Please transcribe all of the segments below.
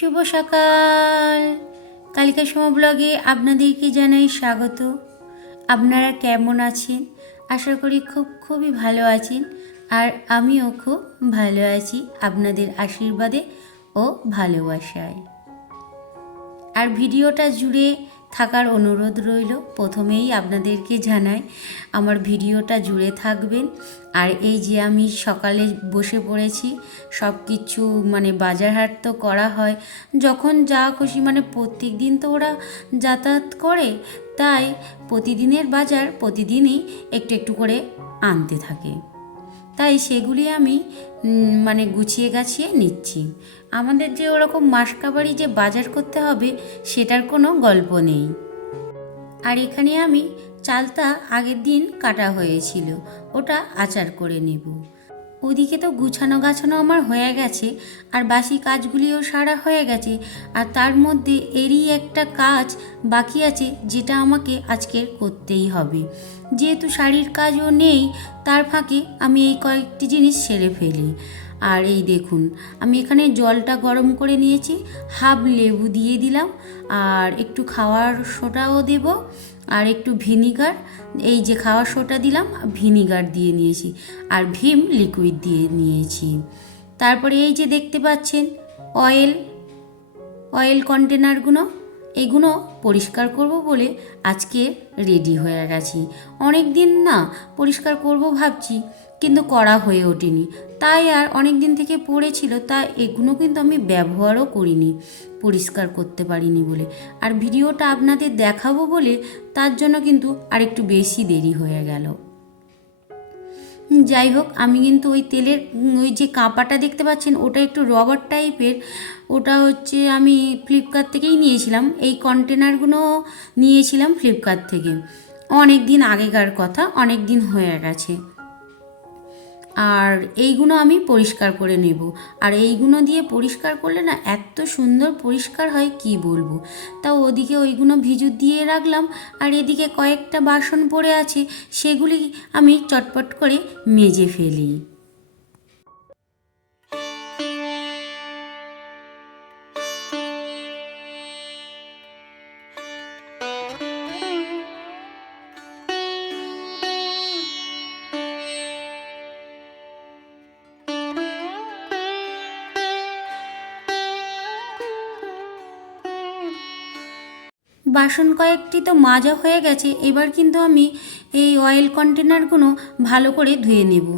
শুভ সকাল। কালিকা সম ব্লগে আপনাদেরকে জানাই স্বাগত। আপনারা কেমন আছেন? আশা করি খুব খুবই ভালো আছেন। আর আমিও খুব ভালো আছি আপনাদের আশীর্বাদে ও ভালোবাসায়। আর ভিডিওটা জুড়ে থাকার অনুরোধ রইল। প্রথমেই আপনাদেরকে জানাই, আমার ভিডিওটা জুড়ে থাকবেন। আর এই যে আমি সকালে বসে পড়েছি সব কিছু মানে বাজার হাট তো করা হয়। যখন যা খুশি মানে প্রত্যেক দিন তো ওরা যাতায়াত করে, তাই প্রতিদিনের বাজার প্রতিদিনই একটু একটু করে আনতে থাকে। তাই সেগুলি আমি মানে গুছিয়ে গাছিয়ে নিচ্ছি। আমাদের যে ওরকম মাসকাবাড়ি যে বাজার করতে হবে, সেটার কোনো গল্প নেই। আর এখানে আমি চালতা আগের দিন কাটা হয়েছিল, ওটা আচার করে নেব। ওদিকে তো গুছানো গাছানো আমার হয়ে গেছে, আর বাসি কাজগুলিও সারা হয়ে গেছে, আর তার মধ্যে এরই একটা কাজ বাকি আছে যেটা আমাকে আজকের করতেই হবে। যেহেতু শাড়ির কাজও নেই, তার ফাঁকে আমি এই কয়েকটি জিনিস সেরে ফেলি। আর এই দেখুন, আমি এখানে জলটা গরম করে নিয়েছি, হাফ লেবু দিয়ে দিলাম, আর একটু খাওয়ার সোটাও দেব আর একটু ভিনিগার, এই যে খাওয়ার সোটা দিলাম, ভিনিগার দিয়ে নিয়েছি। আর ভিম লিকুইড দিয়ে নিয়েছি। তারপরে এই যে দেখতে পাচ্ছেন অয়েল অয়েল কন্টেনারগুলো এগুলো পরিষ্কার করব বলে আজকে রেডি হয়ে গেছি। অনেক দিন না পরিষ্কার করব ভাবছি, কিন্তু করা হয়ে ওঠেনি। তাই আর অনেক দিন থেকে পড়েছিল তা এগুলো কিন্তু আমি ব্যবহারও করিনি, পরিষ্কার করতে পারিনি বলে। আর ভিডিওটা আপনাদের দেখাবো বলে তার জন্য কিন্তু আরেকটু বেশি দেরি হয়ে গেল। যাই হোক, আমি কিন্তু ওই তেলের ওই যে কাঁপাটা দেখতে পাচ্ছেন, ওটা একটু রবার টাইপের ওটা হচ্ছে আমি ফ্লিপকার্ট থেকেই নিয়েছিলাম। এই কন্টেনারগুলো নিয়েছিলাম ফ্লিপকার্ট থেকে। অনেক দিন আগেকার কথা অনেক দিন হয়ে গেছে। আর এইগুলো আমি পরিষ্কার করে নেব। আর এইগুলো দিয়ে পরিষ্কার করলে না এত সুন্দর পরিষ্কার হয় কি বলব? তা ওদিকে ওইগুলো ভিজু দিয়ে রাখলাম, আর এদিকে কয়েকটা বাসন পড়ে আছে, সেগুলি আমি চটপট করে মেজে ফেলি। বাসন কয়েকটি তো মাজা হয়ে গেছে, এবার কিন্তু আমি এই অয়েল কন্টেনারগুলো ভালো করে ধুয়ে নেব।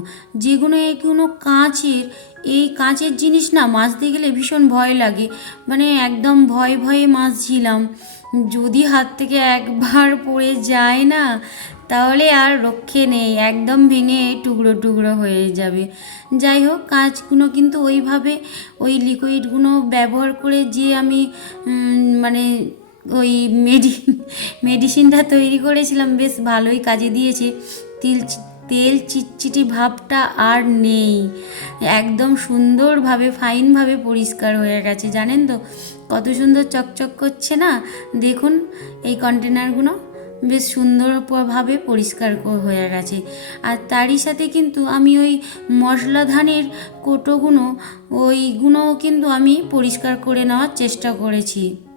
যেগুলো এগুলো কাঁচের, এই কাঁচের জিনিস না মাজতে গেলে ভীষণ ভয় লাগে। মানে একদম ভয়ে ভয়ে মাজছিলাম। যদি হাত থেকে একবার পড়ে যায় না, তাহলে আর রক্ষে নেই, একদম ভেঙে টুকরো টুকরো হয়ে যাবে। যাই হোক, কাঁচগুলো কিন্তু ওইভাবে, ওই লিকুইডগুলো ব্যবহার করে যে আমি মানে ওই মেডি মেডিসিনটা তৈরি করেছিলাম, বেশ ভালোই কাজে দিয়েছে। তিল তেল চিটচিটি ভাবটা আর নেই। একদম সুন্দরভাবে ফাইনভাবে পরিষ্কার হয়ে গেছে, জানেন তো? কত সুন্দর চকচক করছে না? দেখুন এই কন্টেনারগুলো বেশ সুন্দরভাবে পরিষ্কার হয়ে গেছে। আর তারই সাথে কিন্তু আমি ওই মশলা ধানের কোটোগুলো ওইগুলোও কিন্তু আমি পরিষ্কার করে নেওয়ার চেষ্টা করেছি।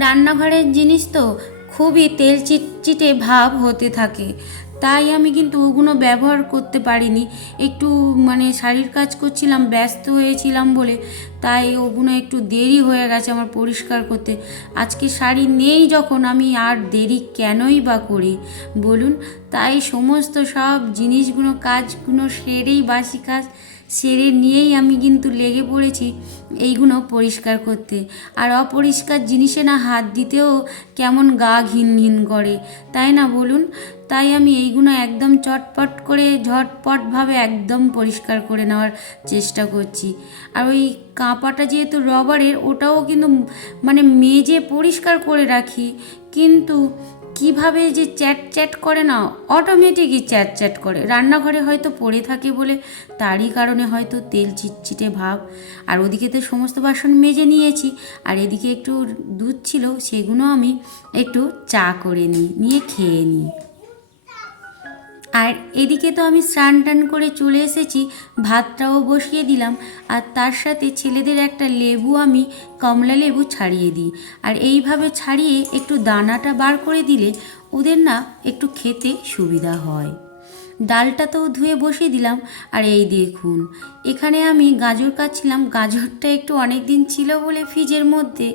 রান্নাঘরের জিনিস তো খুবই তেল চিটচিটে ভাব হতে থাকে। তাই আমি কিন্তু ওগুলো ব্যবহার করতে পারিনি। একটু মানে শাড়ির কাজ করছিলাম, ব্যস্ত হয়েছিলাম বলে। তাই ওগুলো একটু দেরি হয়ে গেছে আমার পরিষ্কার করতে। আজকে শাড়ি নেই যখন, আমি আর দেরি কেনই বা করি? বলুন, তাই সমস্ত সব জিনিসগুলো কাজগুলো সেরেই বাসি কাজ। সেরে নিয়েই আমি কিন্তু লেগে পড়েছি এইগুলো পরিষ্কার করতে। আর অপরিষ্কার জিনিসে না হাত দিতেও কেমন গা ঘিন ঘিন করে, তাই না বলুন? তাই আমি এইগুলো একদম চটপট করে, ঝটপটভাবে একদম পরিষ্কার করে নেওয়ার চেষ্টা করছি। আর ওই কাঁপাটা যেহেতু রবারের, ওটাও কিন্তু মানে মেজে পরিষ্কার করে রাখি। কিন্তু কীভাবে যে চ্যাট চ্যাট করে না অটোমেটিকই চ্যাট চ্যাট করে। রান্নাঘরে হয়তো পড়ে থাকে বলে, তারই কারণে হয়তো তেল চিটচিটে ভাব। আর ওদিকে তো সমস্ত বাসন মেজে নিয়েছি, আর এদিকে একটু দুধ ছিল, সেগুলো আমি একটু চা করে নিই, নিয়ে খেয়ে নিই। আর এদিকে তো আমি স্নান টান করে চলে এসেছি, ভাতটাও বসিয়ে দিলাম। আর তার সাথে ছেলেদের একটা লেবু আমি, কমলা লেবু ছাড়িয়ে দিই। আর এইভাবে ছাড়িয়ে একটু দানাটা বার করে দিলে ওদের না একটু খেতে সুবিধা হয়। ডালটা তো ধুয়ে বসিয়ে দিলাম। আর এই দেখুন, এখানে আমি গাজর কাটছিলাম। গাজরটা একটু অনেক দিন ছিল বলে ফ্রিজের মধ্যে,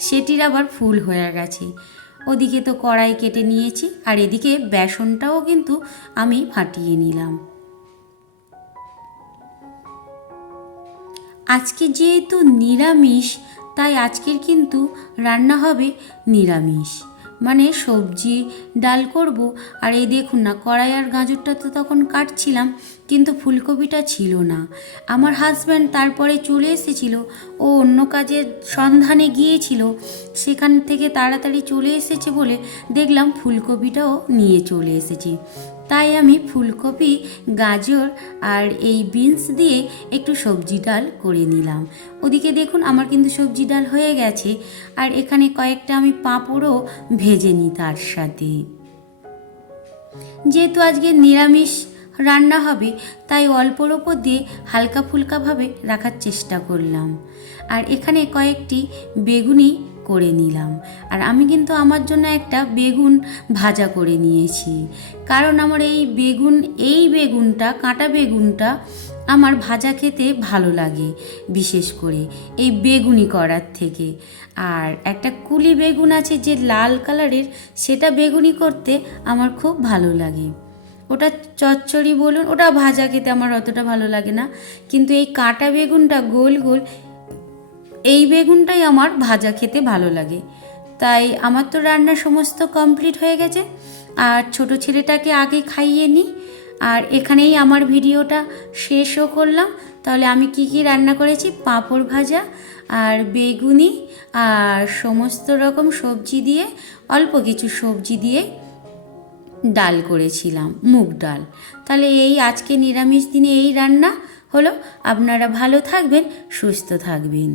সেটির আবার ফুল হয়ে গেছে। ওদিকে তো কড়াই কেটে নিয়েছি, আর এদিকে বেসনটাও কিন্তু আমি ফাটিয়ে নিলাম। আজকে যেহেতু নিরামিষ, তাই আজকের কিন্তু রান্না হবে নিরামিষ। মানে সবজি, ডাল করব। আর এই দেখুন না, কড়াই আর গাজরটা তো তখন কাটছিলাম, কিন্তু ফুলকপিটা ছিল না। আমার হাজব্যান্ড তারপরে চলে এসেছিল, ও অন্য কাজের সন্ধানে গিয়েছিল, সেখান থেকে তাড়াতাড়ি চলে এসেছে বলে দেখলাম ফুলকপিটাও নিয়ে চলে এসেছে। তাই আমি ফুলকপি, গাজর আর এই বিনস দিয়ে একটু সবজি ডাল করে নিলাম। ওদিকে দেখুন আমার কিন্তু সবজি ডাল হয়ে গেছে আর এখানে কয়েকটা আমি পাঁপড়ও ভেজে নিই তার সাথে। যেহেতু আজকে নিরামিষ রান্না হবে, তাই অল্পর ওপর দিয়ে হালকা ফুলকাভাবে রাখার চেষ্টা করলাম। আর এখানে কয়েকটি বেগুনি করে নিলাম। আর আমি কিন্তু আমার জন্য একটা বেগুন ভাজা করে নিয়েছি। কারণ আমার এই বেগুন, এই বেগুনটা, কাঁটা বেগুনটা আমার ভাজা খেতে ভালো লাগে বিশেষ করে এই বেগুনি করার থেকে। আর একটা কুলি বেগুন আছে যে লাল কালারের, সেটা বেগুনি করতে আমার খুব ভালো লাগে। ওটা চচ্চড়ি বলুন, ওটা ভাজা খেতে আমার অতটা ভালো লাগে না। কিন্তু এই কাঁটা বেগুনটা গোল গোল এই বেগুনটাই আমার ভাজা খেতে ভালো লাগে। তাই আমার তো রান্না সমস্ত কমপ্লিট হয়ে গেছে। আর ছোট ছেলেটাকে আগে খাইয়ে নিই আর এখানেই আমার ভিডিওটা শেষও করলাম। তাহলে আমি কি কি রান্না করেছি? পাঁপড় ভাজা, আর বেগুনি, আর সমস্ত রকম সবজি দিয়ে, অল্প কিছু সবজি দিয়ে ডাল করেছিলাম, মুগ ডাল। তাহলে এই আজকে নিরামিষ দিনে এই রান্না হলো। আপনারা ভালো থাকবেন, সুস্থ থাকবেন।